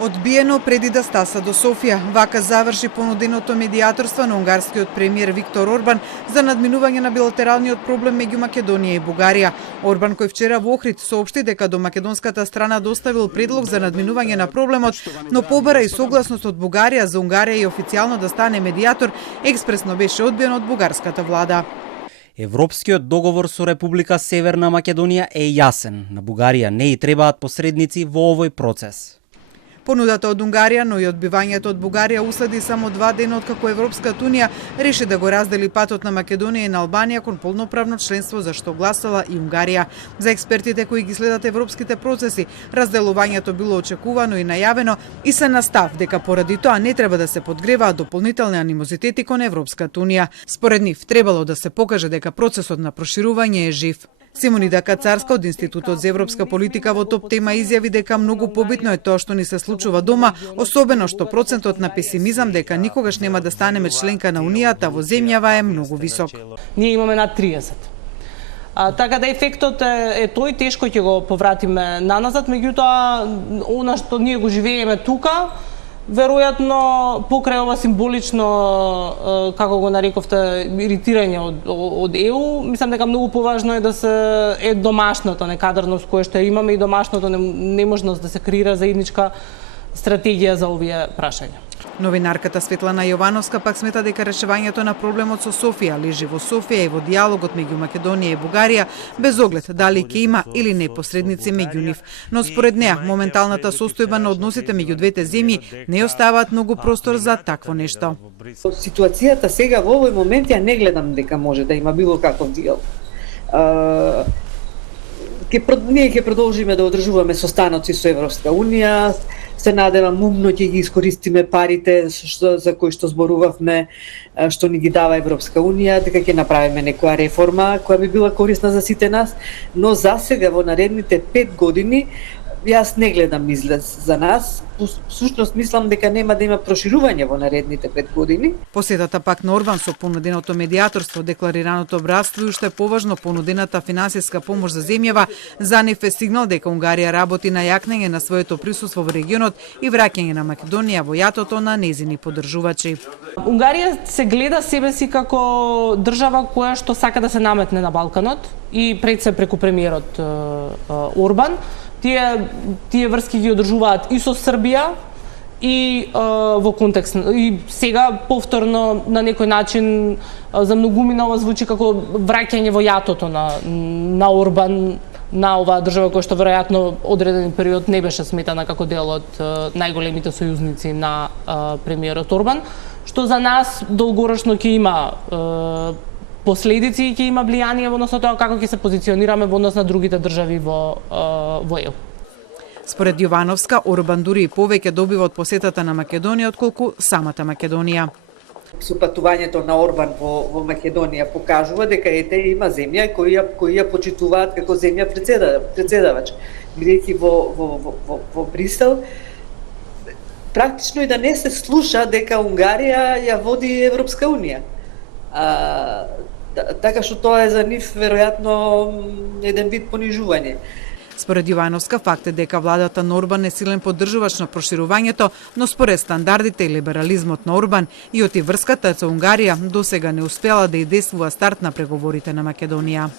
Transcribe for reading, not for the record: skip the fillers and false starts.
Одбиено преди да стаса до Софија. Вака заврши понуденото медијаторство на унгарскиот премиер Виктор Орбан за надминување на билатералниот проблем меѓу Македонија и Бугарија. Орбан, кој вчера во Охрид соопшти дека до македонската страна доставил предлог за надминување на проблемот, но побара и согласност од Бугарија за Унгарија и официјално да стане медијатор, експресно беше одбиен од бугарската влада. Европскиот договор со Република Северна Македонија е јасен. На Бугарија не и требаат посредници во овој процес. Понудата од Унгарија, но и одбивањето од Бугарија уследи само 2 дена откако Европската унија реши да го раздели патот на Македонија и на Албанија кон полноправно членство, за што гласала и Унгарија. За експертите кои ги следат европските процеси, разделувањето било очекувано и најавено и се настав дека поради тоа не треба да се подгреваат дополнителни анимозитети кон Европската унија. Според нив требало да се покаже дека процесот на проширување е жив. Симонида Кацарска од Институтот за европска политика во Топ тема изјави дека многу побитно е тоа што ни се случува дома, особено што процентот на песимизам дека никогаш нема да станеме членка на Унијата во земјава е многу висок. Ние имаме над 30. Така да ефектот е тој, тешко ќе го повратиме наназад, меѓутоа она што ние го живееме тука, веројатно покрај ова символично, како го нарековте, иритирање од ЕУ, мислам дека многу поважно е да се домашното некадарност која што имаме и домашното неможност да се креира заедничка стратегија за овие прашања. Новинарката Светлана Јовановска пак смета дека решавањето на проблемот со Софија лежи во Софија и во диалогот меѓу Македонија и Бугарија, без оглед дали ќе има или не посредници меѓу нив. Но според неа, моменталната состојба на односите меѓу двете земји не оставаат многу простор за такво нешто. Ситуацијата сега во овој момент ја не гледам дека може да има било каков диалог. Ние ќе продолжиме да одржуваме состаноци со Европска унија, се надевам умно ќе ги искористиме парите за кои што зборувавме, што ни ги дава Европска унија, дека ќе направиме некоја реформа која би била корисна за сите нас, но засега во наредните 5 години јас не гледам излез за нас. Всушност мислам дека нема да има проширување во наредните 5 години. Посетата пак на Орбан со понуденото медијаторство, декларираното братство и уште поважно понудената финансиска помош за земјава, за нив е сигнал дека Унгарија работи на јакнење на своето присуство во регионот и враќање на Македонија во јатото на незини поддржувачи. Унгарија се гледа себе си како држава која што сака да се наметне на Балканот и пред се преку премиерот Орбан. Тие врски ги одржуваат и со Србија и во контекст и сега повторно на некој начин за многумина ова звучи како враќање во јатото на Орбан, на оваа држава која што веројатно одреден период не беше сметана како дел од најголемите сојузници на премиерот Орбан, што за нас долгорочно ќе има последици и ќе има влијание во однос на тоа како ќе се позиционираме во однос на другите држави во ЕУ. Според Јовановска, Орбан дури и повеќе добива од посетата на Македонија отколку самата Македонија. Со патувањето на Орбан во Македонија покажува дека има земја кои ја почитуваат како земја председавач. Бидејќи во Брисел, практично и да не се слуша дека Унгарија ја води Европска унија. Така што тоа е за нив веројатно еден вид понижување. Според Јовановска, факт е дека владата на Орбан е силен поддржувач на проширувањето, но според стандардите и либерализмот на Орбан и оти врската со Унгарија досега не успела да и действува старт на преговорите на Македонија.